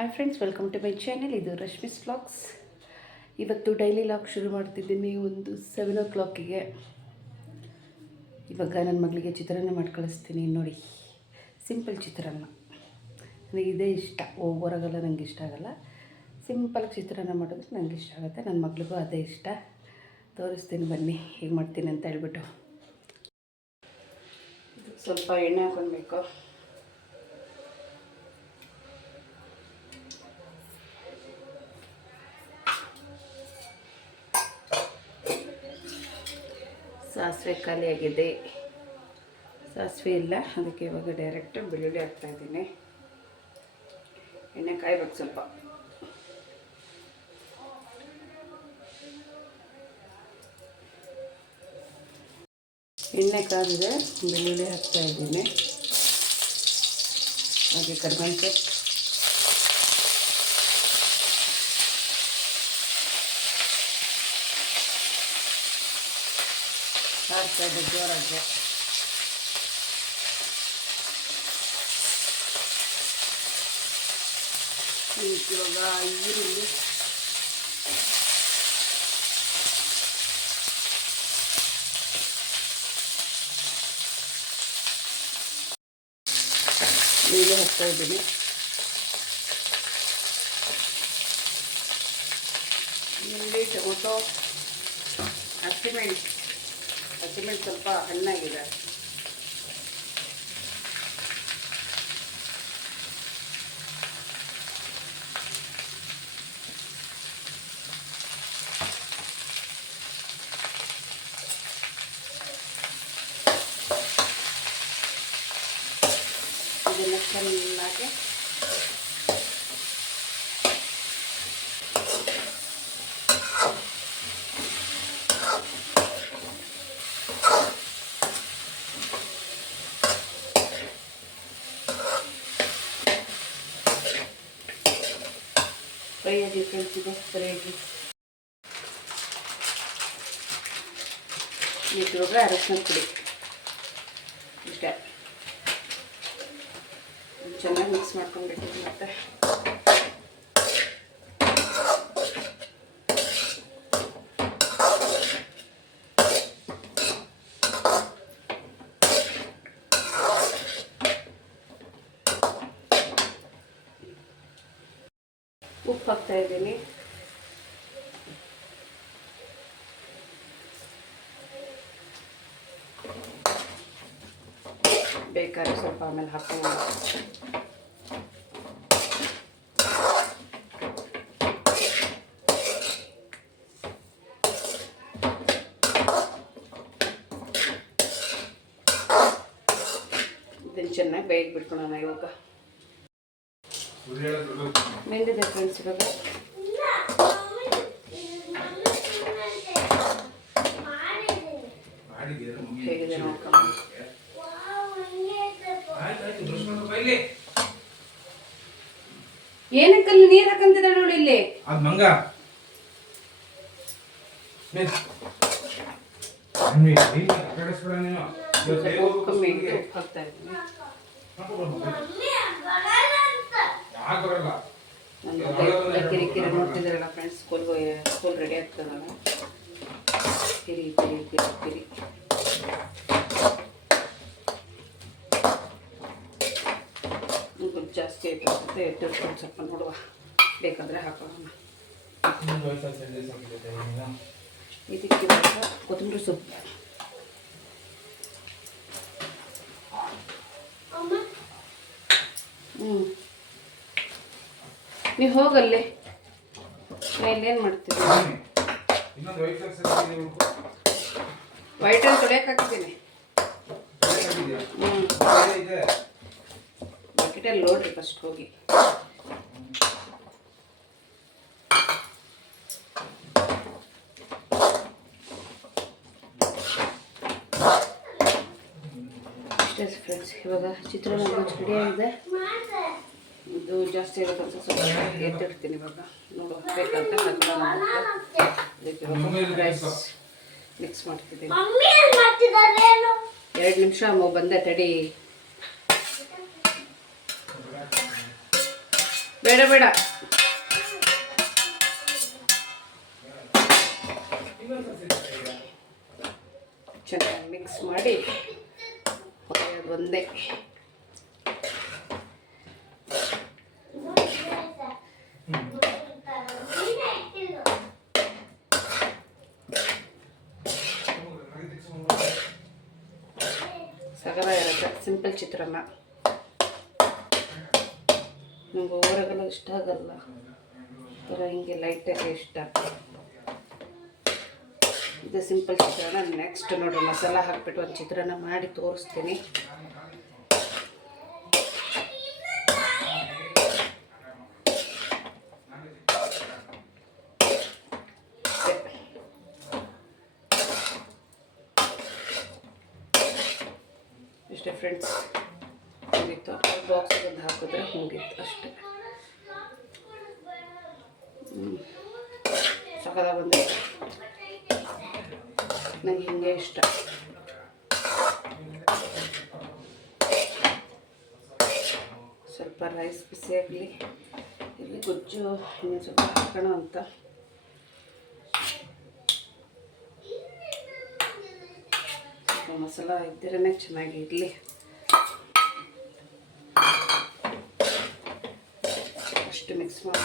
Hi friends, welcome to my channel. ಇದು Rashmi's vlogs. ಇವತ್ತು daily vlog ಶುರು ಮಾಡ್ತಿದ್ದೀನಿ ಒಂದು 7 o'clock. ಇವಾಗ ನನ್ನ ಮಗಳಿಗೆ ಚಿತ್ರಾನ್ನ ಮಾಡಿ ಕಳಿಸ್ತೀನಿ. ನೋಡಿ, ಸಿಂಪಲ್ ಚಿತ್ರಾನ್ನ. ನನಗೆ ಇದೇ ಇಷ್ಟ. ಓವರಾಗಲ್ಲ, ನನಗೆ ಇಷ್ಟ ಆಗಲ್ಲ. ಸಿಂಪಲ್ ಚಿತ್ರಾನ್ನ ಮಾಡೋದು ನನಗೆ ಇಷ್ಟ ಆಗುತ್ತೆ. ನನ್ನ ಮಗಳಿಗೂ ಅದೇ ಇಷ್ಟ. ತೋರಿಸ್ತೀನಿ ಬನ್ನಿ ಹೇಗೆ ಮಾಡ್ತೀನಿ ಅಂತ ಹೇಳ್ಬಿಟ್ಟು. ಸ್ವಲ್ಪ ಎಣ್ಣೆ ಹಾಕ್ಕೊಳ್ಬೇಕು. ಸಾಸಿವೆ ಖಾಲಿಯಾಗಿದೆ. ಸಾಸಿವೆ ಇಲ್ಲ, ಅದಕ್ಕೆ ಇವಾಗ ಡೈರೆಕ್ಟ್ ಬೆಳ್ಳುಳ್ಳಿ ಹಾಕ್ತಾಯಿದ್ದೀನಿ. ಎಣ್ಣೆ ಕಾಯ್ಬೇಕು ಸ್ವಲ್ಪ. ಎಣ್ಣೆ ಕಾದಿದೆ, ಬೆಳ್ಳುಳ್ಳಿ ಹಾಕ್ತಾಯಿದ್ದೀನಿ. ಹಾಗೆ ಕರಿಬೇವು ಸೊಪ್ಪು, ಹಾಕ್ತಾಯಿದ್ದೆ ಜೋರಾಗಿ. ಇವಾಗ ಈರುಳ್ಳಿ, ನೀರು ಹಾಕ್ತಾಯಿದ್ದೀನಿ. ಈರುಳ್ಳಿ, ಟೊಮೊಟೊ, ಹಸಿಮೆಣಸು ಸ್ವಲ್ಪ ಹಣ್ಣಾಗಿದೆ. ಇದನ್ನು ಚೆನ್ನಾಗಿ ಫ್ರೈ ಆಗಿ ಕಳಿಸಿದೆ. ಸರಿಯಾಗಿ ಇವಾಗ ಅರಶಿನ ಪುಡಿ ಇಷ್ಟೇ. ಚೆನ್ನಾಗಿ ಮಿಕ್ಸ್ ಮಾಡ್ಕೊಂಡ್ಬಿಟ್ಟಿದ್ದೀನಿ. ಮತ್ತೆ ಉಪ್ಪು ಹಾಕ್ತಾ ಇದ್ದೀನಿ. ಬೇಕಾದ್ರೆ ಸ್ವಲ್ಪ ಆಮೇಲೆ ಹಾಕೊಂಡು ಇದನ್ನು ಚೆನ್ನಾಗಿ ಬೇಯಿಗೆ ಬಿಟ್ಕೊಳ್ಳೋಣ. ಇವಾಗ ಮೆಂದಿದೆ ಫ್ರೆಂಡ್ಸ್. ಇವಾಗ ಹೇಗಿದೆ ನೋಡ್ಕೊಂಡು ಏನಕ್ಕಲ್ಲಿ ನೀರು ಹಾಕಂತಿದ್ದಾಳೆ ನೋಡಿ. ಇಲ್ಲಿ ಕಮ್ಮಿ ಹಾಕ್ತಾ ಇದ್ದೀನಿ. ಕಿರಿಕಿರಿ ನೋಡ್ತಿದ್ದಾರಲ್ಲ ಫ್ರೆಂಡ್ಸ್, ಸ್ಕೂಲ್ ರೆಡಿ ಆಗ್ತದಲ್ಲ. ಕಿರಿ ಜಾಸ್ತಿ ಆಯ್ತು ಎತ್ತಿಡ್ಕೊಂಡು ಸ್ವಲ್ಪ ನೋಡುವ, ಬೇಕಾದರೆ ಹಾಕೋಣ. ಇದಕ್ಕೆ ಇವಾಗ ಕೊತ್ತಂಬರಿ ಸೊಪ್ಪು, ನೀವು ಹೋಗಲ್ಲೇ, ನಾ ಇಲ್ಲೇನು ಮಾಡ್ತೀನಿ. ವೈಟಲ್ಲಿ ತೊಳೆಯಕ್ಕೆ ಹಾಕಿದ್ದೀನಿ. ಬಕೆಟಲ್ಲಿ ನೋಡ್ರಿ ಫಸ್ಟ್ ಹೋಗಿ. ಇಷ್ಟೇ ಫ್ರೆಂಡ್ಸ್. ಇವಾಗ ಚಿತ್ರಾನ್ನ ರೆಡಿ ಆಗಿದೆ. ಇದು ಜಾಸ್ತಿ ಇರುತ್ತೆ ಅಂತ ಸ್ವಲ್ಪ ಎತ್ತಿಡ್ತೀನಿ. ಇವಾಗ ನೋಡು, ಬೇಕಂತ ರೈಸ್ ಮಿಕ್ಸ್ ಮಾಡ್ತಿದ್ದೀನಿ. 2 ನಿಮಿಷ ಬಂದೆ ತಡಿ. ಬೇಡ ಬೇಡ, ಚೆನ್ನಾಗಿ ಮಿಕ್ಸ್ ಮಾಡಿ ಅದು ಒಂದೇ. ಸಗರ ಇರುತ್ತೆ ಸಿಂಪಲ್ ಚಿತ್ರಾನ್ನ. ನಮ್ಗೆ ಓವರಾಗಲ್ಲ ಇಷ್ಟ ಆಗಲ್ಲ, ಥರ ಹಿಂಗೆ ಲೈಟಾಗಿ ಇಷ್ಟ. ಇದು ಸಿಂಪಲ್ ಚಿತ್ರಾನ್ನ. ನೆಕ್ಸ್ಟ್ ನೋಡ್ರಿ ಮಸಾಲ ಹಾಕ್ಬಿಟ್ಟು ಒಂದು ಚಿತ್ರಾನ್ನ ಮಾಡಿ ತೋರಿಸ್ತೀನಿ. ಇಷ್ಟೇ ಫ್ರೆಂಡ್ಸ್, ಮುಗೀತು. ಬಾಕ್ಸಿಗೆ ಒಂದು ಹಾಕಿದ್ರೆ ಮುಗೀತು ಅಷ್ಟೇ. ಸಕದ ಬಂದಿದೆ, ನನಗೆ ಹಿಂಗೆ ಇಷ್ಟ. ಸ್ವಲ್ಪ ರೈಸ್ ಬಿಸಿಯಾಗಲಿ, ಇಲ್ಲಿ ಗೊಜ್ಜು ಇನ್ನೂ ಸ್ವಲ್ಪ ಹಾಕೋಣ ಅಂತ. ಮಸಾಲ ಇದ್ದಿರೇ ಚೆನ್ನಾಗಿ ಇರಲಿ. ಅಷ್ಟು ಮಿಕ್ಸ್ ಮಾಡಿ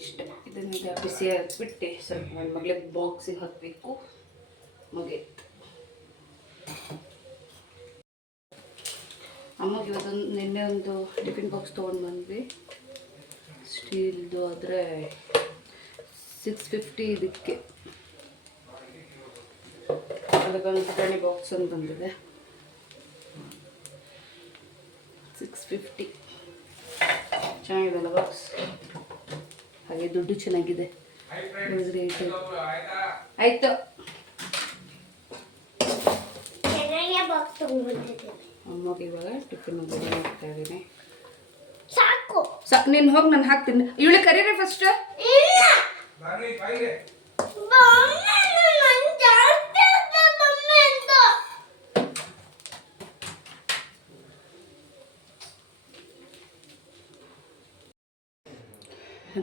ಇಷ್ಟ. ಇದನ್ನ ಬಿಸಿ ಹಾಕ್ಬಿಟ್ಟು ಸ್ವಲ್ಪ ನನ್ನ ಮಗಳಿಗೆ ಬಾಕ್ಸಿಗೆ ಹಾಕಬೇಕು. ಮುಗಿಯಿತು. ಅಮ್ಮಗೆ ಇವತ್ತೊಂದು ನಿನ್ನೆ ಒಂದು ಟಿಫಿನ್ ಬಾಕ್ಸ್ ತೊಗೊಂಡು ಬಂದ್ವಿ, ಸ್ಟೀಲ್ದು. ಆದರೆ 650 ಇದಕ್ಕೆ. ಅದಕ್ಕೊಂದು ಪುಟಾಣಿ ಬಾಕ್ಸ್ ಒಂದು ಬಂದಿದೆ, 650. ಚೆನ್ನಾಗಿದೆಲ್ಲ ಬಾಕ್ಸ್, ಹಾಗೆ ದುಡ್ಡು ಚೆನ್ನಾಗಿದೆ. ರೇಟ್ ಆಯಿತು. ಅಮ್ಮಗೆ ಇವಾಗ ಟಿಫಿನ್ ರೆಡಿ ಮಾಡ್ತಾ ಇದ್ದೀನಿ. ಸಾಕು ನೀನು ಹೋಗಿ ನಾನು ಹಾಕ್ತೀನಿ. ಇವಳು ಕರೀರಿ ಫಸ್ಟ್.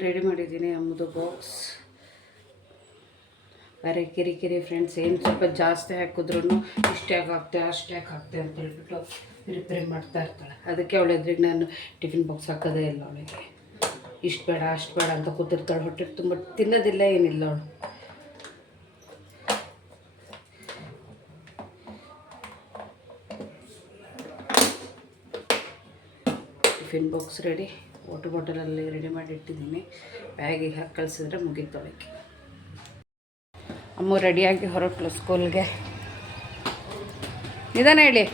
ರೆಡಿ ಮಾಡಿದ್ದೀನಿ ಅಮ್ಮದು ಬಾಕ್ಸ್. ಬೇರೆ ಕಿರಿಕಿರಿ ಫ್ರೆಂಡ್ಸ್, ಏನು ಸ್ವಲ್ಪ ಜಾಸ್ತಿ ಹಾಕಿದ್ರು ಇಷ್ಟೇ ಹಾಕ್ತೆ ಅಷ್ಟೇ ಹಾಕ್ತೆ ಅಂತ ಹೇಳ್ಬಿಟ್ಟು ರಿಪೇರಿ ಮಾಡ್ತಾ ಇರ್ತಾಳೆ. ಅದಕ್ಕೆ ಅವಳ ಎದುರಿಗೆ ನಾನು ಟಿಫಿನ್ ಬಾಕ್ಸ್ ಹಾಕೋದೇ ಇಲ್ಲ ಅವಳಿಗೆ. ಇಷ್ಟು ಬೇಡ ಅಷ್ಟು ಬೇಡ ಅಂತ ಕೂತಿರ್ತಾಳೆ. ಹೊಟ್ಟೆ ತುಂಬ ತಿನ್ನೋದಿಲ್ಲ, ಏನಿಲ್ಲ ಅವಳು. ಟಿಫಿನ್ ಬಾಕ್ಸ್ ರೆಡಿ, ವಾಟರ್ ಬಾಟಲಲ್ಲಿ ರೆಡಿ ಮಾಡಿ ಇಟ್ಟಿದ್ದೀನಿ. ಬ್ಯಾಗಿಗೆ ಹಾಕಿ ಕಳಿಸಿದ್ರೆ ಮುಗೀತೊಳಗೆ. ಅಮ್ಮ ರೆಡಿಯಾಗಿ ಹೊರಟಳು ಸ್ಕೂಲ್ಗೆ. ನಿಧಾನ ಹೇಳಿ.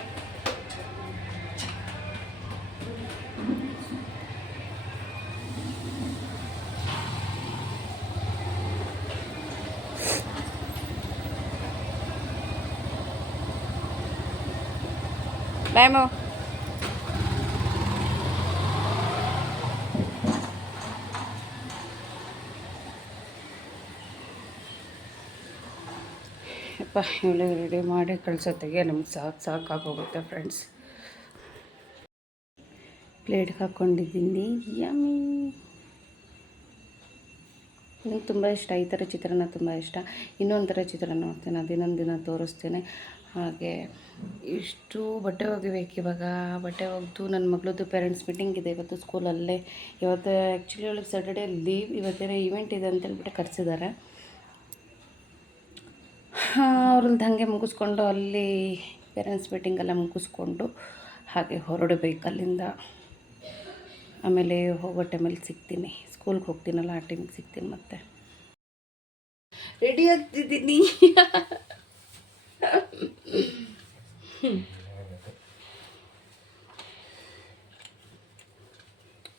ಟೈಮು ಅಪ್ಪ, ಇವಳು ರೆಡಿ ಮಾಡಿ ಕಳ್ಸೋತ್ತಿಗೆ ನಮ್ಗೆ ಸಾಕಾಗೋಗುತ್ತೆ ಫ್ರೆಂಡ್ಸ್. ಪ್ಲೇಟ್ಗೆ ಹಾಕ್ಕೊಂಡಿದ್ದೀನಿ. ಯಮ್ಮಿ. ನನಗೆ ತುಂಬ ಇಷ್ಟ, ಈ ಥರ ಚಿತ್ರಾನ್ನ ತುಂಬ ಇಷ್ಟ. ಇನ್ನೊಂದು ಥರ ಚಿತ್ರಾನ್ನ ಮಾಡ್ತೇನೆ, ಅದು ಇನ್ನೊಂದು ದಿನ ತೋರಿಸ್ತೇನೆ. ಹಾಗೆ ಇಷ್ಟು ಬಟ್ಟೆ ಒಗಿಬೇಕು ಇವಾಗ. ಬಟ್ಟೆ ಒಗೆದು ನನ್ನ ಮಗಳದ್ದು ಪೇರೆಂಟ್ಸ್ ಮೀಟಿಂಗ್ ಇದೆ ಇವತ್ತು ಸ್ಕೂಲಲ್ಲೇ. ಇವತ್ತು ಆ್ಯಕ್ಚುಲಿ ಅವಳಿಗೆ ಸ್ಯಾಟರ್ಡೇ ಲೀವ್. ಇವತ್ತೇನೋ ಈವೆಂಟ್ ಇದೆ ಅಂತೇಳ್ಬಿಟ್ಟು ಕರೆಸಿದ್ದಾರೆ. ಅವ್ರದ್ದು ಹಾಗೆ ಮುಗಿಸ್ಕೊಂಡು ಅಲ್ಲಿ ಪೇರೆಂಟ್ಸ್ ಮೀಟಿಂಗೆಲ್ಲ ಮುಗಿಸ್ಕೊಂಡು ಹಾಗೆ ಹೊರಡಬೇಕು ಅಲ್ಲಿಂದ. ಆಮೇಲೆ ಹೋಗೋ ಟೈಮಲ್ಲಿ ಸಿಗ್ತೀನಿ, ಸ್ಕೂಲ್ಗೆ ಹೋಗ್ತೀನಲ್ಲ ಆ ಟೈಮಿಗೆ ಸಿಗ್ತೀನಿ. ಮತ್ತೆ ರೆಡಿ ಆಗ್ತಿದ್ದೀನಿ.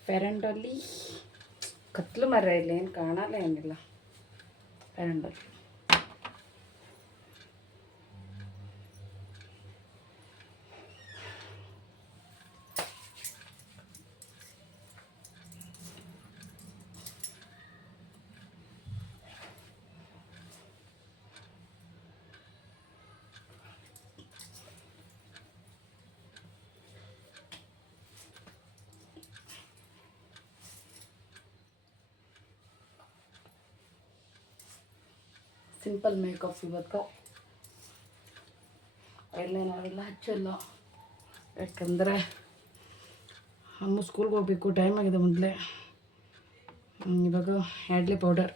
ಫೆರಂಡಲ್ಲಿ ಕತ್ಲು ಮರ ಇಲ್ಲ, ಏನು ಕಾಣಲ್ಲ, ಏನಿಲ್ಲ. ಫೆರಂಡಲ್ಲಿ ಸಿಂಪಲ್ ಮೇಕಪ್ ಇವತ್ತು. ಐಲೈನರ್ ಅವೆಲ್ಲ ಹಚ್ಚಲ್ಲ, ಯಾಕಂದರೆ ಅಮ್ಮ ಸ್ಕೂಲ್ಗೆ ಹೋಗ್ಬೇಕು, ಟೈಮ್ ಆಗಿದೆ ಮೊದಲೇ. ಇವಾಗ Hadley powder,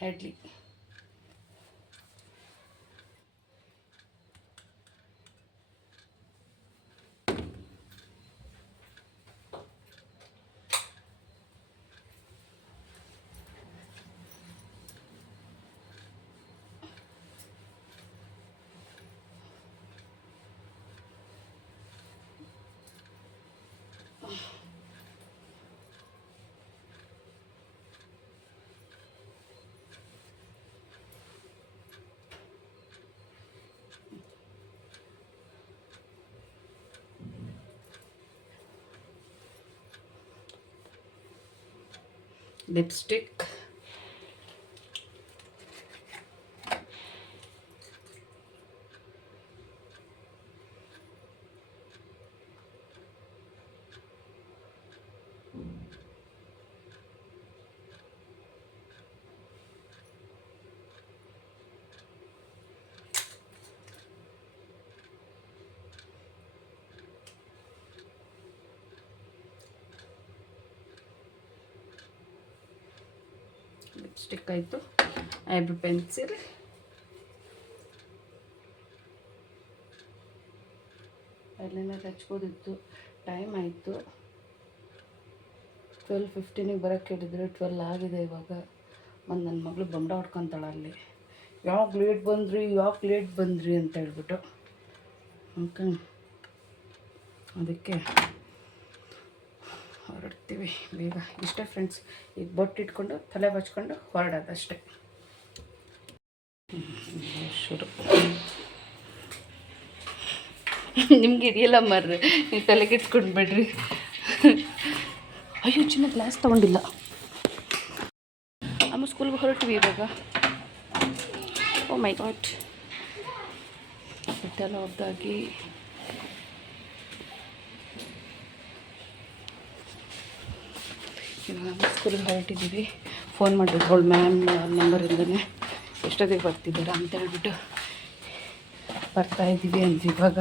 Hadley lipstick, lipstick ಆಯಿತು. ಐಬ್ರೋ ಪೆನ್ಸಿಲ್, ಐಲೈನರ್ ಹಚ್ಬೋದಿತ್ತು, ಟೈಮ್ ಆಯಿತು. 12:15 ಬರೋಕ್ಕೆ ಹೇಳಿದ್ರು, 12 ಆಗಿದೆ ಇವಾಗ. ಮತ್ತು ನನ್ನ ಮಗಳು ಬಂಡ ಹೊಡ್ಕೊತಾಳೆ ಅಲ್ಲಿ, ಯಾಕೆ ಲೇಟ್ ಬಂದ್ರಿ ಅಂತ ಹೇಳ್ಬಿಟ್ಟು. ಅದಕ್ಕೆ ಹೊರಡ್ತೀವಿ ಬೇಗ. ಇಷ್ಟೇ ಫ್ರೆಂಡ್ಸ್, ಈಗ ಬೊಟ್ಟು ಇಟ್ಕೊಂಡು ತಲೆ ಬಚ್ಕೊಂಡು ಹೊರಡೋದಷ್ಟೇ. ಶುರು ನಿಮ್ಗೆ ಇದೆಯಲ್ಲ ಮರ್ರಿ, ನೀವು ತಲೆಗೆ ಇಟ್ಕೊಂಡು ಬಿಡ್ರಿ. ಅಯ್ಯೋ ಚಿನ್ನ ಗ್ಲಾಸ್ ತೊಗೊಂಡಿಲ್ಲ. ಅಮ್ಮ ಸ್ಕೂಲ್ಗೆ ಹೊರಟಿವಿ ಇವಾಗ. ಓ ಮೈ ಗಾಡ್, ಬಿಟ್ಟೆಲ್ಲ ಹೊರದಾಗಿ ಇವಾಗ ಸ್ಕೂಲಿಗೆ ಹೊರಟಿದ್ದೀವಿ. ಫೋನ್ ಮಾಡಿದ್ರು ಅವಳು ಮ್ಯಾಮ್ ನಂಬರಿಂದನೇ ಎಷ್ಟೊತ್ತಿಗೆ ಬರ್ತಿದ್ದೀರಾ ಅಂತ ಹೇಳ್ಬಿಟ್ಟು ಬರ್ತಾಯಿದ್ದೀವಿ ಅಂತ. ಇವಾಗ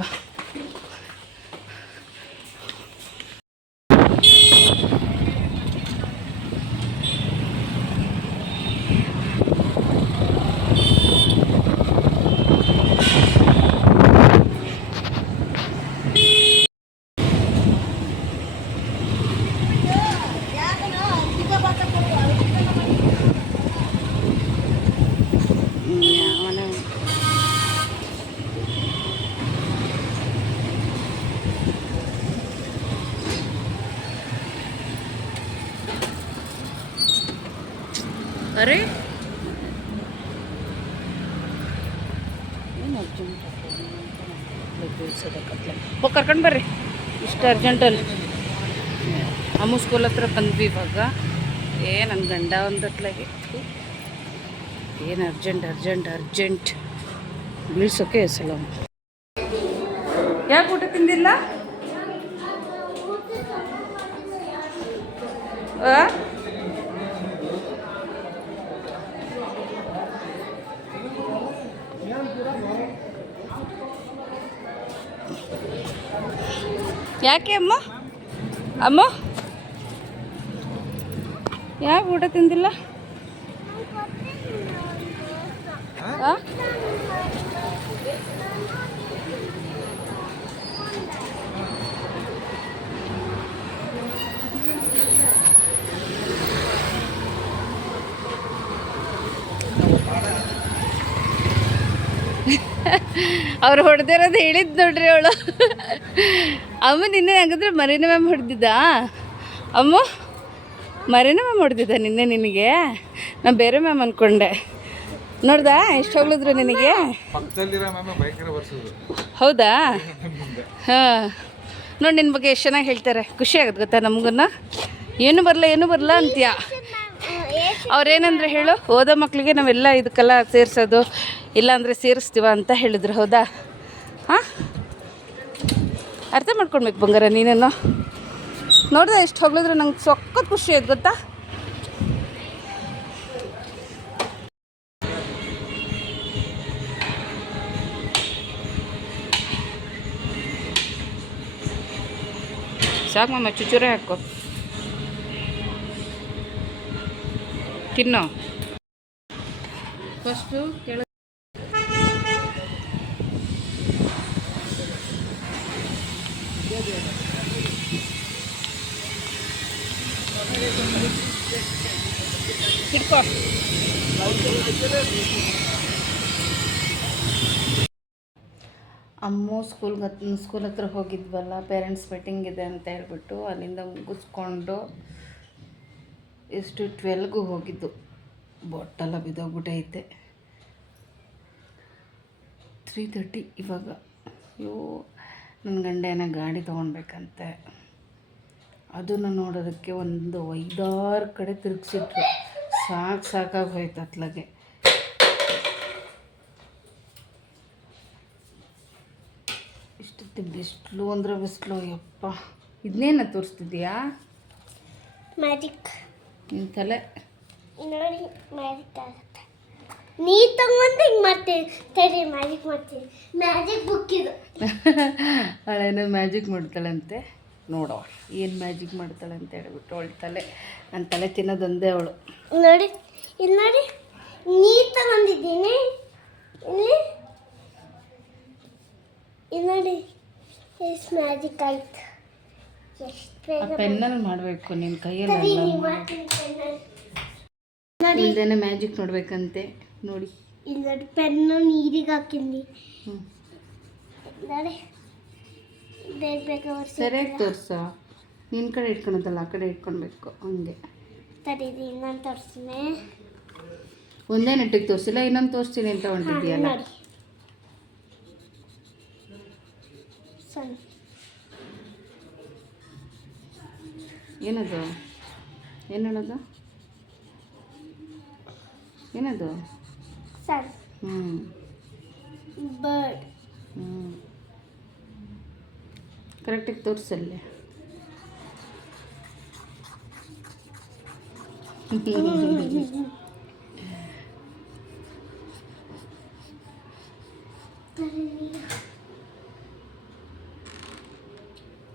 ಅರೆ ಏನು ಅರ್ಜೆಂಟ್ ಬೀಳ್ಸೋದಕ್ಕತ್ಲೆ ಹೋಗಿ ಕರ್ಕೊಂಡು ಬರ್ರಿ. ಇಷ್ಟು ಅರ್ಜೆಂಟಲ್ಲಿ ಅಮ್ಮ ಸ್ಕೂಲ್ ಹತ್ರ ಬಂದ್ವಿ ಇವಾಗ. ನನ್ನ ಗಂಡ ಒಂದತ್ಲಾಗಿತ್ತು, ಏನು ಅರ್ಜೆಂಟ್ ಬೀಳ್ಸೋಕ್ಕೆ ಹೆಸಲ್ಲ. ಯಾಕೆ ಊಟ ತಿಂದಿಲ್ಲ? ಯಾಕೆ ಅಮ್ಮ ಯಾಕೆ ಊಟ ತಿಂದಿಲ್ಲ? ಅವ್ರು ಹೊಡೆದಿರೋದು ಹೇಳಿದ್ದು ನೋಡ್ರಿ ಅವಳು. ಅಮ್ಮ ನಿನ್ನೆ ಹಾಗಾದ್ರೆ ಮರೀನಾ ಮ್ಯಾಮ್ ಹೊಡೆದಿದ್ದ? ಅಮ್ಮ ಮರೀನಾ ಮ್ಯಾಮ್ ಹೊಡೆದಿದ್ದ ನಿನ್ನೆ ನಿನಗೆ? ನಾನು ಬೇರೆ ಮ್ಯಾಮ್ ಅಂದ್ಕೊಂಡೆ. ನೋಡ್ದಾ ಎಷ್ಟು ಹೊಗಳಿದ್ರು ನಿನಗೆ? ಹೌದಾ? ಹಾಂ, ನೋಡಿ ನಿನ್ನ ಬಗ್ಗೆ ಎಷ್ಟು ಚೆನ್ನಾಗಿ ಹೇಳ್ತಾರೆ. ಖುಷಿ ಆಗುತ್ತೆ ಗೊತ್ತಾ ನಮಗೂ. ಏನು ಬರಲ್ಲ ಅಂತೀಯ. ಅವ್ರೇನಂದ್ರೆ ಹೇಳು, ಓದೋ ಮಕ್ಕಳಿಗೆ ನಾವೆಲ್ಲ ಇದಕ್ಕೆಲ್ಲ ಸೇರಿಸೋದು, ಇಲ್ಲಾಂದರೆ ಸೇರಿಸ್ತೀವ ಅಂತ ಹೇಳಿದ್ರು. ಹೌದಾ? ಹಾಂ, ಅರ್ಥ ಮಾಡ್ಕೊಳ್ಬೇಕು ಬಂಗಾರ ನೀನೇನು. ನೋಡಿದೆ ಎಷ್ಟು ಹೊಗಳಿದ್ರು ನಂಗೆ ಸೊಕ್ಕತ್ ಖುಷಿ ಆಯ್ತು ಗೊತ್ತಾ. ಸಾಕು ಮಮ್ಮ, ಚುಚೂರೆ ಹಾಕೋ, ತಿನ್ನೋ ಫಸ್ಟು ಕೆಳ. ಹಿಡ್ಕೋ. ಅಮ್ಮು ಸ್ಕೂಲ್ ಹತ್ರ ಹೋಗಿದ್ವಲ್ಲ, ಪೇರೆಂಟ್ಸ್ ಮೀಟಿಂಗ್ ಇದೆ ಅಂತ ಹೇಳ್ಬಿಟ್ಟು ಅಲ್ಲಿಂದ ಮುಗಿಸ್ಕೊಂಡು ಎಷ್ಟು 12ಗೂ ಹೋಗಿದ್ದು. ಬೊಟ್ಟೆಲ್ಲ ಬಿದ್ದೋಗ್ಬಿಟ್ಟೈತೆ. 3:30 ಇವಾಗ. ಅಯ್ಯೋ, ನನ್ನ ಗಂಡ ಏನೋ ಗಾಡಿ ತೊಗೊಳ್ಬೇಕಂತೆ. ಅದನ್ನು ನೋಡೋದಕ್ಕೆ ಒಂದು 5-6 ಕಡೆ ತಿರುಗಿಸಿಟ್ರು. ಸಾಕಾಗಿ ಹೋಯ್ತು ಅತ್ಲಾಗೆ. ಇಷ್ಟೊತ್ತು ಬಿಸಿಲು ಅಂದರೆ ಬಿಸಿಲು, ಯಪ್ಪ. ಇದನ್ನೇನ ತೋರಿಸ್ತಿದ್ಯಾ? ಮ್ಯಾಜಿಕ್. ನಿನ್ನ ತಲೆ ನೋಡಿ, ಮ್ಯಾಜಿಕ್ ಆಗುತ್ತೆ. ನೀ ತಗೊಂಡು ಹಿಂಗೆ ಮಾಡ್ತೀನಿ, ಸರಿ ಮ್ಯಾಜಿಕ್ ಮಾಡ್ತೀನಿ. ಮ್ಯಾಜಿಕ್ ಬುಕ್ ಇದು. ಅವಳೇನೋ ಮ್ಯಾಜಿಕ್ ಮಾಡ್ತಾಳಂತೆ. ನೋಡವ ಏನು ಮ್ಯಾಜಿಕ್ ಮಾಡ್ತಾಳೆ ಅಂತ ಹೇಳ್ಬಿಟ್ಟು ಅವಳ ತಲೆ, ನನ್ನ ತಲೆ ತಿನ್ನೋದೊಂದೇ ಅವಳು. ನೋಡಿ, ಇಲ್ಲಿ ನೋಡಿ, ನೀ ತಗೊಂಡಿದ್ದೀನಿ. ಇಲ್ಲಿ ನೋಡಿ, ಎಷ್ಟು ಮ್ಯಾಜಿಕ್ ಆಯ್ತು. ಎಷ್ಟು ಪೆನ್ನಲ್ಲಿ ಮಾಡಬೇಕು, ನಿನ್ನ ಕೈಯಲ್ಲಿ ಇಲ್ದೇನೆ ಮ್ಯಾಜಿಕ್ ನೋಡ್ಬೇಕಂತೆ. ನೋಡಿ, ಇಲ್ಲಿ ನೋಡಿ, ಪೆನ್ನು ನೀರಿಗೆ ಹಾಕಿನಿ. ನೋಡಿ, ಬೇಗ ಸರಿಯಾಗಿ ತೋರಿಸ. ನಿನ್ನ ಕಡೆ ಇಟ್ಕೊಳೋದಲ್ಲ, ಆ ಕಡೆ ಇಟ್ಕೊಳ್ಬೇಕು. ಹಂಗೆ ಸರಿ, ಇದು ಇನ್ನೊಂದು ತೋರಿಸ್ತೀನಿ. ಒಂದೇ ನೆಟ್ಟಿಗೆ ತೋರಿಸಿಲ್ಲ, ಇನ್ನೊಂದು ತೋರಿಸ್ತೀನಿ ಅಂತ ಹೊಂಟಿದ್ಯಲ್ಲ. ನೋಡಿ, ಸಣ್ಣ ಏನದು? ಏನು ಹೇಳೋದು? ಏನದು? ಸಣ್ಣ ಬರ್ಡ್. ಕರೆಕ್ಟಾಗಿ ತೋರಿಸಲ್ಲೇ.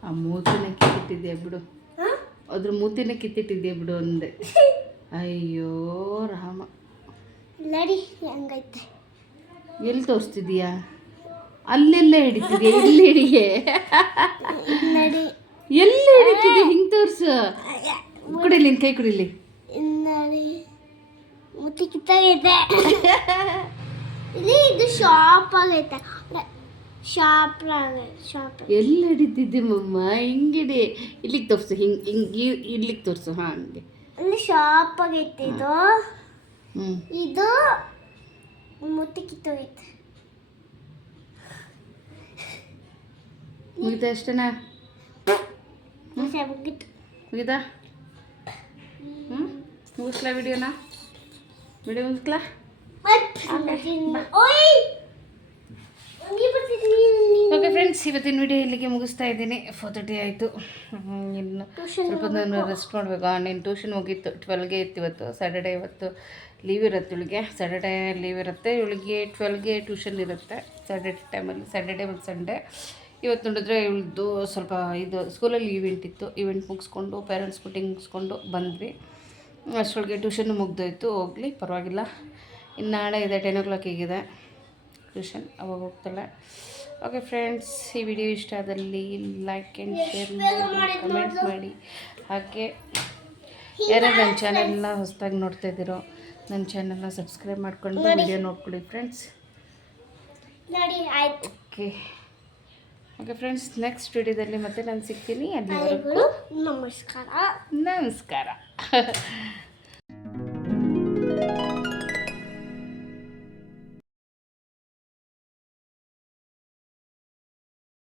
ಆ ಮೂತಿನ ಕಿತ್ತಿಟ್ಟಿದ್ಯಾ ಬಿಡು, ಅದ್ರ ಮೂತಿನ ಕಿತ್ತಿಟ್ಟಿದ್ಯಾ ಬಿಡು ಅಂದೆ. ಅಯ್ಯೋ ರಾಮ, ನೋಡಿ ಹೆಂಗೈತೆ. ಎಲ್ಲಿ ತೋರಿಸ್ತಿದೀಯಾ? ಅಲ್ಲೆಲ್ಲ ಹಿಡಿತಿದ್ಯಾ? ಎಲ್ಲಿ ಹಿಡಿಯೇ? ಎಲ್ಲಿ ಹಿಡಿತಿದ್ಯಾ? ಹಿಂಗೆ ತೋರಿಸು. ಕುಡಿಲಿ, ನಿನ್ನ ಕೈ ಕುಡಿಲಿ. ನೋಡಿ, ಮುತ್ತಿ ಕಿತ್ತಾಗೈತೆ. ಇಲ್ಲಿ ಇದು ಶಾಪ್ ಆಗೈತೆ. ಶಾಪ್ ಎಲ್ಲಿ ಹಿಡಿತಿದ್ದೆ ಮಮ್ಮ? ಹಿಂಗಿಡಿ, ಇಲ್ಲಿಗೆ ತೋರಿಸು. ಹಿಂಗೆ ಇಲ್ಲಿಗೆ ತೋರಿಸು. ಹಾಂ, ಹಂಗೆ. ಇಲ್ಲಿ ಶಾಪ್ ಆಗೈತೆ. ಇದು ಮುತ್ತಿ ಕಿತ್ತೋಗೈತೆ. ಮುಗಿತಾ? ಅಷ್ಟೇನಾ? ಮುಗಿತು. ಮುಗಿತಾ? ಮುಗಿಸ್ಲಾ ವಿಡಿಯೋನ? ವಿಡಿಯೋ ಮುಗಿಸ್ಲಾ? ಓಕೆ ಫ್ರೆಂಡ್ಸ್, ಇವತ್ತಿನ ವಿಡಿಯೋ ಇಲ್ಲಿಗೆ ಮುಗಿಸ್ತಾ ಇದ್ದೀನಿ. 4:30 ಆಯಿತು. ಇನ್ನು ಸ್ವಲ್ಪ ನಾನು ರೆಸ್ಟ್ ಮಾಡಬೇಕು. ನೀನು ಟ್ಯೂಷನ್ ಹೋಗಿತ್ತು, 12ಗೆ ಇತ್ತು. ಇವತ್ತು ಸ್ಯಾಟರ್ಡೇ, ಇವತ್ತು ಲೀವ್ ಇರುತ್ತೆ ಇವಳಿಗೆ. ಸ್ಯಾಟರ್ಡೇ ಲೀವ್ ಇರುತ್ತೆ ಇವಳಿಗೆ. 12ಗೆ ಟ್ಯೂಷನ್ ಇರುತ್ತೆ ಸ್ಯಾಟರ್ಡೇ ಟೈಮಲ್ಲಿ, ಸ್ಯಾಟರ್ಡೇ ಮತ್ತು ಸಂಡೇ. ಇವತ್ತು ನೋಡಿದ್ರೆ ಇವಳದು ಸ್ವಲ್ಪ ಇದು ಸ್ಕೂಲಲ್ಲಿ ಈವೆಂಟ್ ಇತ್ತು. ಈವೆಂಟ್ ಮುಗಿಸ್ಕೊಂಡು, ಪೇರೆಂಟ್ಸ್ ಮೀಟಿಂಗ್ ಮುಗಿಸ್ಕೊಂಡು ಬಂದ್ವಿ. ಅಷ್ಟರೊಳಗೆ ಟ್ಯೂಷನ್ನು ಮುಗ್ದೋಯ್ತು. ಹೋಗಲಿ, ಪರವಾಗಿಲ್ಲ. ಇನ್ನು ನಾಳೆ ಇದೆ, 10 o'clock ಇದೆ ಟ್ಯೂಷನ್, ಅವಾಗ ಹೋಗ್ತಾಳೆ. ಓಕೆ ಫ್ರೆಂಡ್ಸ್, ಈ ವಿಡಿಯೋ ಇಷ್ಟ ಆದಲ್ಲಿ ಲೈಕ್ ಆ್ಯಂಡ್ ಶೇರ್ ಮಾಡಿ, ಕಮೆಂಟ್ ಮಾಡಿ. ಹಾಗೆ ಯಾರ್ಯಾರು ನನ್ನ ಚಾನಲ್ನ ಹೊಸದಾಗಿ ನೋಡ್ತಾ ಇದ್ದೀರೋ ನನ್ನ ಚಾನಲ್ನ ಸಬ್ಸ್ಕ್ರೈಬ್ ಮಾಡ್ಕೊಂಡು ವಿಡಿಯೋ ನೋಡ್ಕೊಳ್ಳಿ friends. Okay okay friends, next ವಿಡಿಯೋದಲ್ಲಿ ಮತ್ತೆ ನಾನು ಸಿಗ್ತೀನಿ. ಅಲ್ಲಿವರೆಗೂ ನಮಸ್ಕಾರ.